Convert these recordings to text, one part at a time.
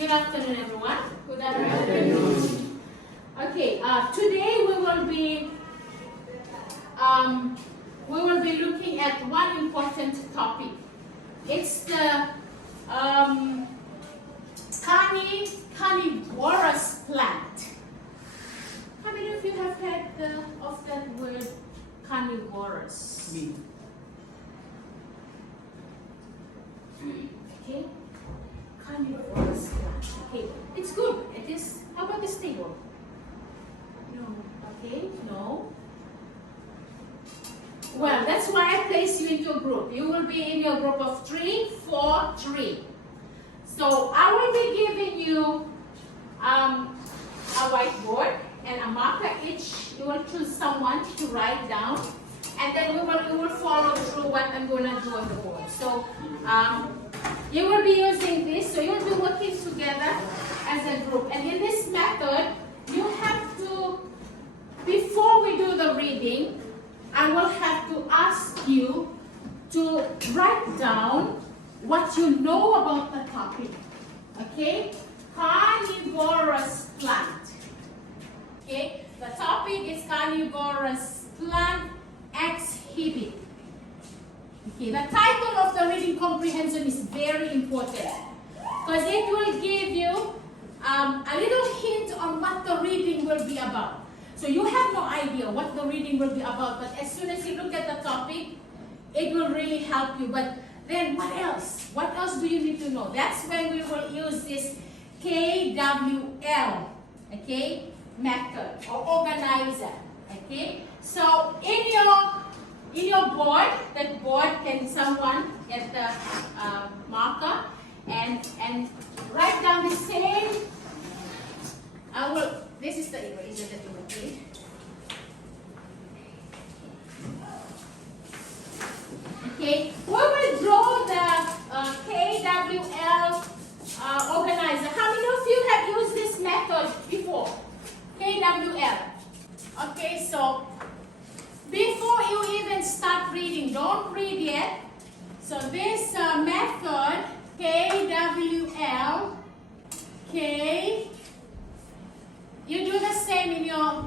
Good afternoon, everyone. Good afternoon. Okay, today we will be looking at one important topic. It's the carnivorous plant. How many of you have heard of that word carnivorous? Me. Okay, carnivorous plant. Okay, it's good. It is. How about this table? No. Okay, no. Well, that's why I place you into a group. You will be in your group of 3, 4, 3. So I will be giving you a whiteboard and a marker each. You will choose someone to write down, and then you will follow through what I'm going to do on the board. So you will be using this. So you'll be working together as a group. And in this method, you have to, before we do the reading, I will have to ask you to write down what you know about the topic. Okay? Carnivorous plant. Okay? The topic is carnivorous plant exhibit. Okay, the title of the reading comprehension is very important because it will give you a little hint on what the reading will be about. So you have no idea what the reading will be about, but as soon as you look at the topic, it will really help you. But then what else? What else do you need to know? That's when we will use this KWL, okay, method or organizer, okay. So in your board, that board, can someone get the marker and write down the same. This is the eraser that you will need. Okay, we will draw the KWL organizer. How many of you have used this method before? KWL. Okay, so before you even start reading, don't read yet. So this method, KWL, you do the same in your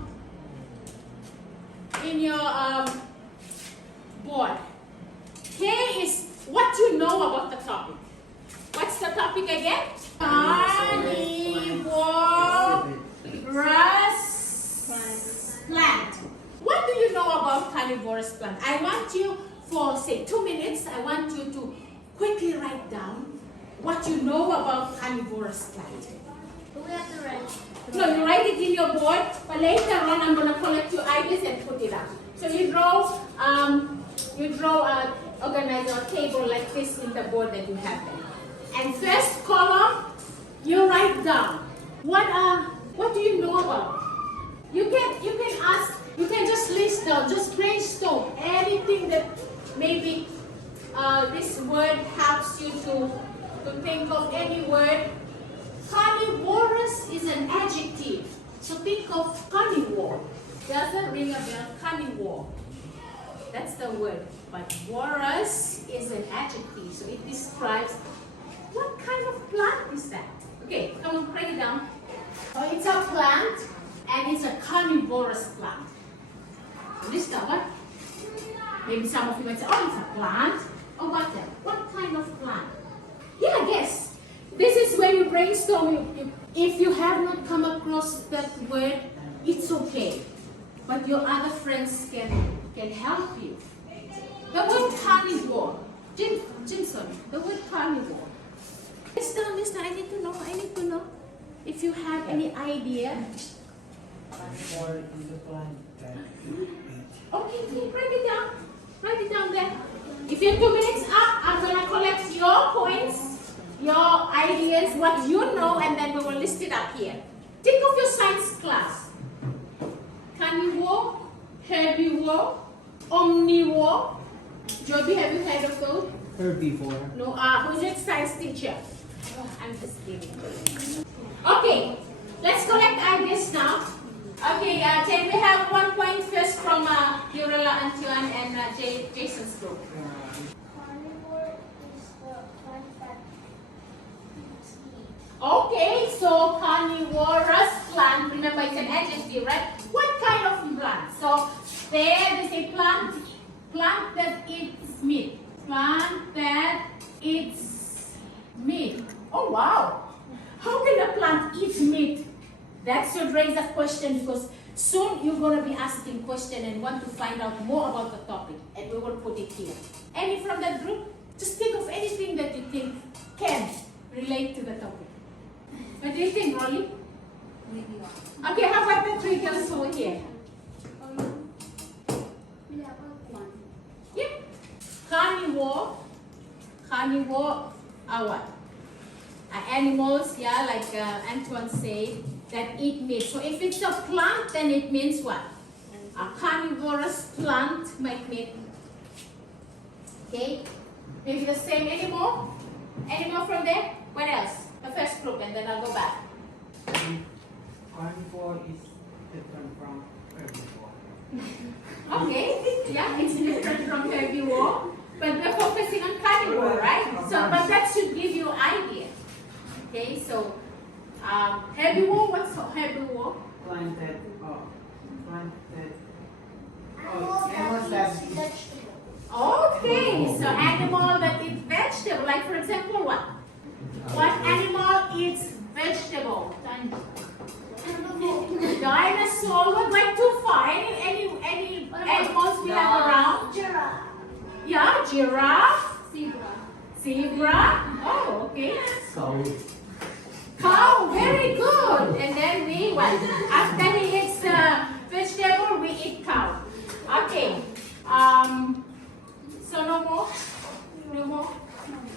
board. K is what you know about the topic. What's the topic again? Carnivorous plant. What do you know about carnivorous plant? I want you, for say 2 minutes, I want you to quickly write down what you know about carnivorous plant. Do we have to write? No, you write it in your board, but later on I'm going to collect your ideas and put it up. So you draw a organizer or table like this in the board that you have there. And first column, you write down what do you know about? You can ask. You can just list down, just brainstorm anything that maybe this word helps you to think of any word. Carnivorous is an adjective. So think of carnivore. Doesn't ring a bell, carnivore. That's the word. But vorous is an adjective. So it describes what kind of plant is that. Okay, come on, write it down. So it's a plant and it's a carnivorous plant. This is what? Maybe some of you might say, oh, it's a plant. Oh, what then? What kind of plant? Yeah, I guess. This is when you brainstorm. If you have not come across that word, it's okay. But your other friends can help you. The word carnivore. Jimson, the word carnivore. Listen, I need to know. If you have any idea. Carnivore is a plant that Okay, write it down. Write it down there. If you're 2 minutes up, I'm going to collect your points, your ideas, what you know, and then we will list it up here. Think of your science class. Carnivore, herbivore, omnivore. Joby, have you heard of those? herbivore. No, who's your science teacher? Oh, I'm just kidding. Okay, let's collect ideas now. Okay, can we have 1 point first from Urela, Antuan, and Jason's group? Carnivore is the plant that eats meat. Okay. Okay, so carnivorous plant, remember it's an adjective, right? What kind of plant? So there they say plant that eats meat. Plant that eats meat. Oh wow! How can a plant eat meat? That should raise a question because soon you're going to be asking question and want to find out more about the topic, and we will put it here. Any from that group? Just think of anything that you think can relate to the topic. What do you think, Rolly? Okay, how about the three girls over here? Yeah. Carnivore are what? Are animals, yeah, like Antoine said, that eat meat. So if it's a plant, then it means what? A carnivorous plant might meat. Okay? Maybe the same animal? Animal from there? What else? The first group, and then I'll go back. Carnivore is different from herbivore. Okay, yeah, it's different from herbivore, but we're focusing on carnivore, right? So, but that should give you an idea. Okay, so herbivore, what's herbivore? Planted. Animals that Okay, so animal that eats vegetable, like for example what? What animal eats vegetable? Dinosaur. We're going too far. Any animals we have around? Giraffe. Yeah, giraffe. Zebra. Zebra. Oh, okay. cow. Cow. Very good. And then we what? After he eats vegetable, we eat cow. Okay. So no more. No more.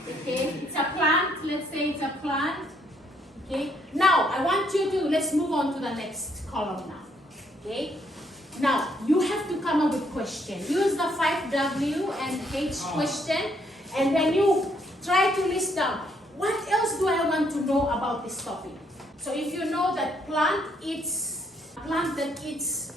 Okay. It's a plant. Let's say it's a plant. Okay. Now I want you to let's move on to the next column now. Okay. Now you have to come up with question. Use the 5W and H question, and then you try to list down what else do I want to know about this topic. So if you know that plant that eats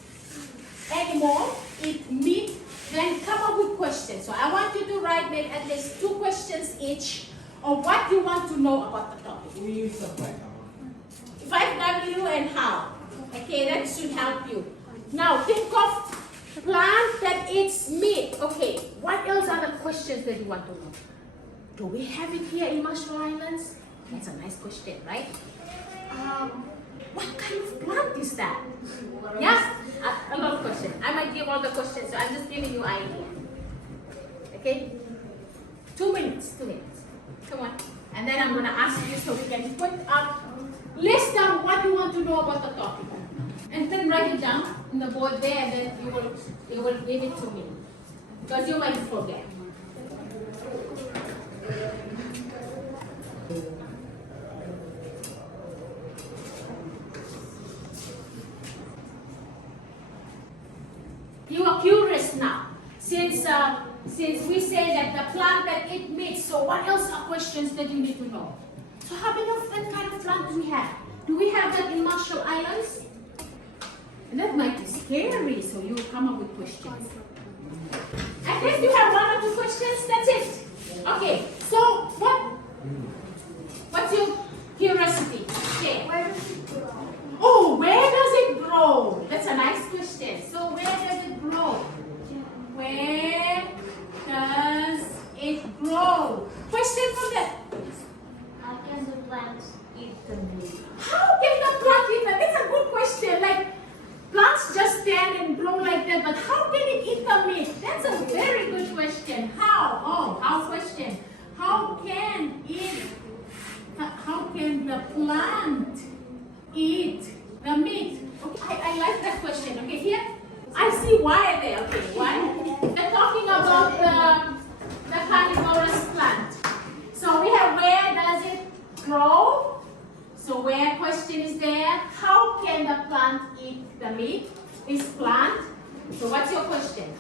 animal, eat meat, then come up with questions. So I want you to write maybe at least 2 questions each of what you want to know about the topic. We use the 5W and how. Okay, that should help you. Now think of plant that eats meat. Okay, what else are the questions that you want to know? Do we have it here in Marshall Islands? That's a nice question, right? What kind of plant is that? Yeah, a lot of questions. I might give all the questions, so I'm just giving you an idea. Okay? 2 minutes, 2 minutes. Come on. And then I'm going to ask you so we can put up, list down what you want to know about the topic. And then write it down on the board there, and then you will give it to me. Because you might forget. You are curious now. Since we say that the plant that eats meat, so what else are questions that you need to know? So how many of that kind of plant do we have? Do we have that in Marshall Islands? And that might be scary, so you will come up with questions. I think you have 1 or 2 questions, that's it. Okay, so what's your curiosity? Okay. Where does it grow? Oh, where does it grow? That's a nice question. So where does it grow? Where does it grow? Question from that. How can the plants eat the meat? How can the plant eat that? That's a good question. Like, plants just stand and grow like that, but how can it eat the meat? That's a very good question. How? Oh, how question. How can the plant eat the meat? Okay, I like that question. Okay, here, I see why there. Okay, why? They're talking about the carnivorous plant. So we have where does it grow? So where question is there? How can the plant eat the meat? This plant. So what's your question?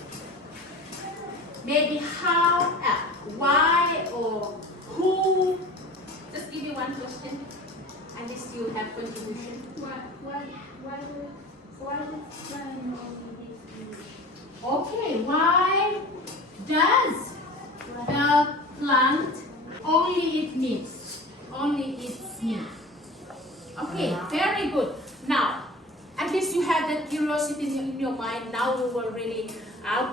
Maybe how, why, or who? Just give me one question. At least you have contribution. Why does animal eat meat? Okay, why does the plant only eat meat? Only eats meat. Okay, very good. Now, at least you have that curiosity in your mind. Now we will really,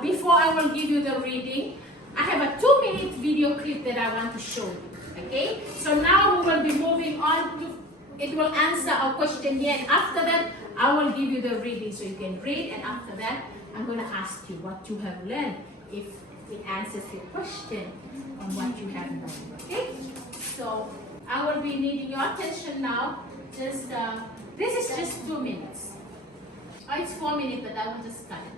before I will give you the reading, I have a 2-minute video clip that I want to show you. Okay, so now we will be moving on to, it will answer our question here, and after that, I will give you the reading so you can read, and after that, I'm going to ask you what you have learned, if it answers your question on what you have learned. Okay, so I will be needing your attention now. Just this is just 2 minutes. Oh, it's 4 minutes, but I will just cut it.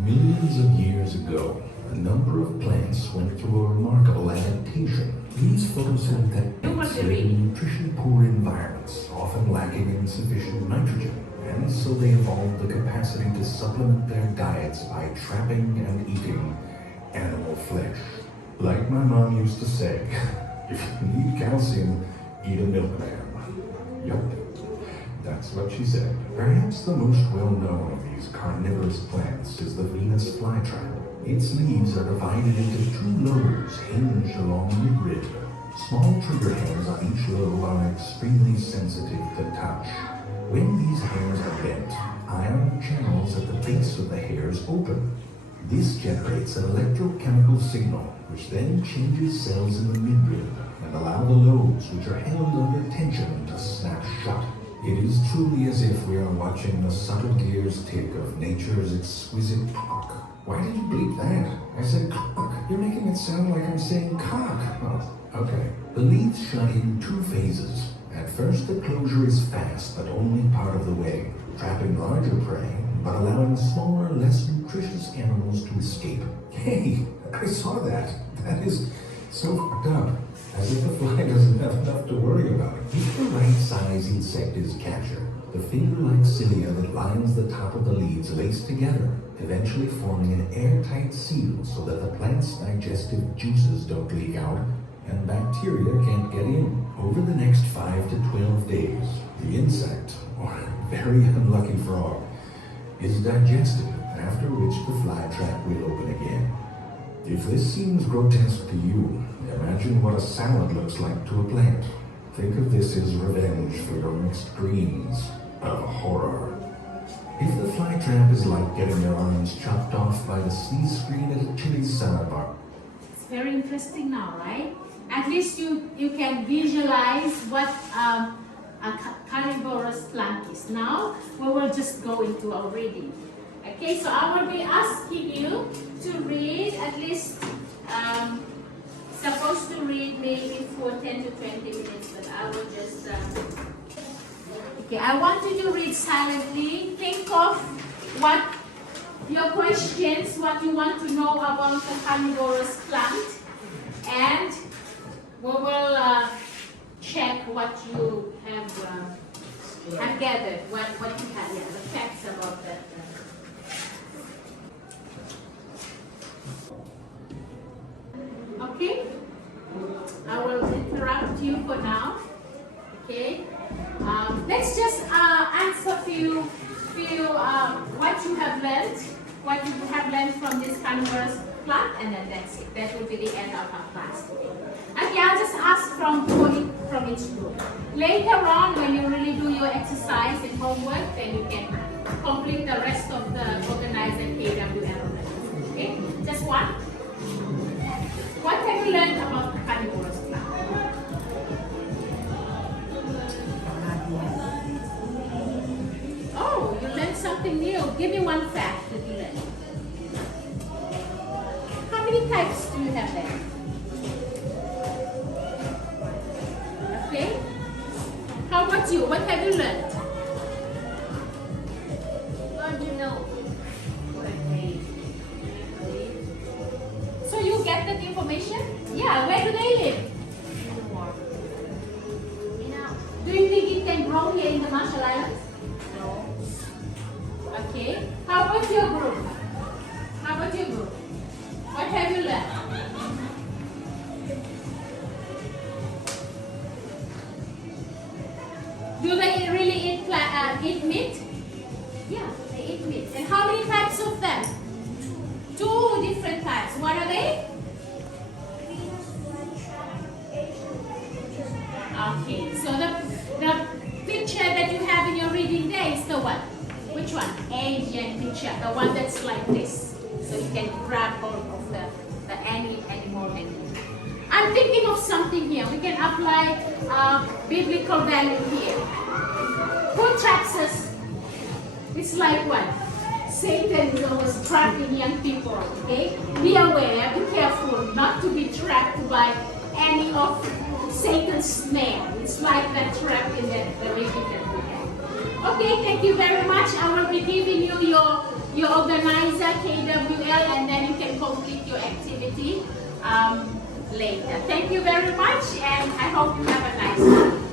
Millions of years ago, a number of plants went through a remarkable adaptation. These photosynthetic plants live in nutrition-poor environments, often lacking in sufficient nitrogen, and so they evolved the capacity to supplement their diets by trapping and eating animal flesh. Like my mom used to say, if you need calcium, eat a milkman. Yup, that's what she said. Perhaps the most well-known of these carnivorous plants is the Venus flytrap. Its leaves are divided into 2 lobes hinged along the midrib. Small trigger hairs on each lobe are extremely sensitive to touch. When these hairs are bent, ion channels at the base of the hairs open. This generates an electrochemical signal, which then changes cells in the midrib and allow the lobes, which are held under tension, to snap shut. It is truly as if we are watching the subtle gears tick of nature's exquisite clock. Why did you bleep that? I said clock. You're making it sound like I'm saying cock. Oh, okay. The leaves shut in 2 phases. At first, the closure is fast, but only part of the way, trapping larger prey, but allowing smaller, less nutritious animals to escape. Hey, I saw that. That is so fucked up. As if the fly doesn't have enough to worry about. If the right size insect is captured, the finger-like cilia that lines the top of the leaves lace together, eventually forming an airtight seal so that the plant's digestive juices don't leak out and bacteria can't get in. Over the next 5 to 12 days, the insect, or very unlucky frog, is digested, after which the fly trap will open again. If this seems grotesque to you, imagine what a salad looks like to a plant. Think of this as revenge for your mixed greens of horror. If the fly trap is like getting your arms chopped off by the sneeze screen at a Chili's salad bar. It's very interesting now, right? At least you can visualize what a carnivorous plant is. Now we will just go into our reading. Okay, so I will be asking you to read at least, supposed to read maybe for 10 to 20 minutes, but I will just, okay, I want you to read silently. Think of what your questions, what you want to know about the carnivorous plant, and we will check what you have gathered, what you have, yeah, the facts about that. Okay, I will interrupt you for now. Okay, let's just answer few what you have learned from this carnivorous plant, and then that's it. That will be the end of our class today. Okay, I'll just ask from each group. Later on, when you really do your exercise and homework, then you can complete the rest of the organizer KWL. Okay, just one. What have you learned about the carnivorous plant? Oh, you learned something new. Give me one fact that you learned. How many types do you have there? Okay. How about you? What have you learned? How do you know? So you get that information? Yeah, where do they live? Do you think it can grow here in the Marshall Islands? No. Okay. How about your group? How about your group? What have you learned? Do they really eat meat? Yeah, they eat meat. And how many types of them? 2 different types. What are they? Okay, so the Which one? Asian picture, the one that's like this. So you can grab hold of the animal. I'm thinking of something here. We can apply biblical value here. Who traps us? It's like what? Satan is always trapping young people, okay? Be aware, be careful not to be trapped by any of Satan's snare. It's like that trap in the reading that we have. Okay, thank you very much. I will be giving you your organizer, KWL, and then you can complete your activity later. Thank you very much, and I hope you have a nice day.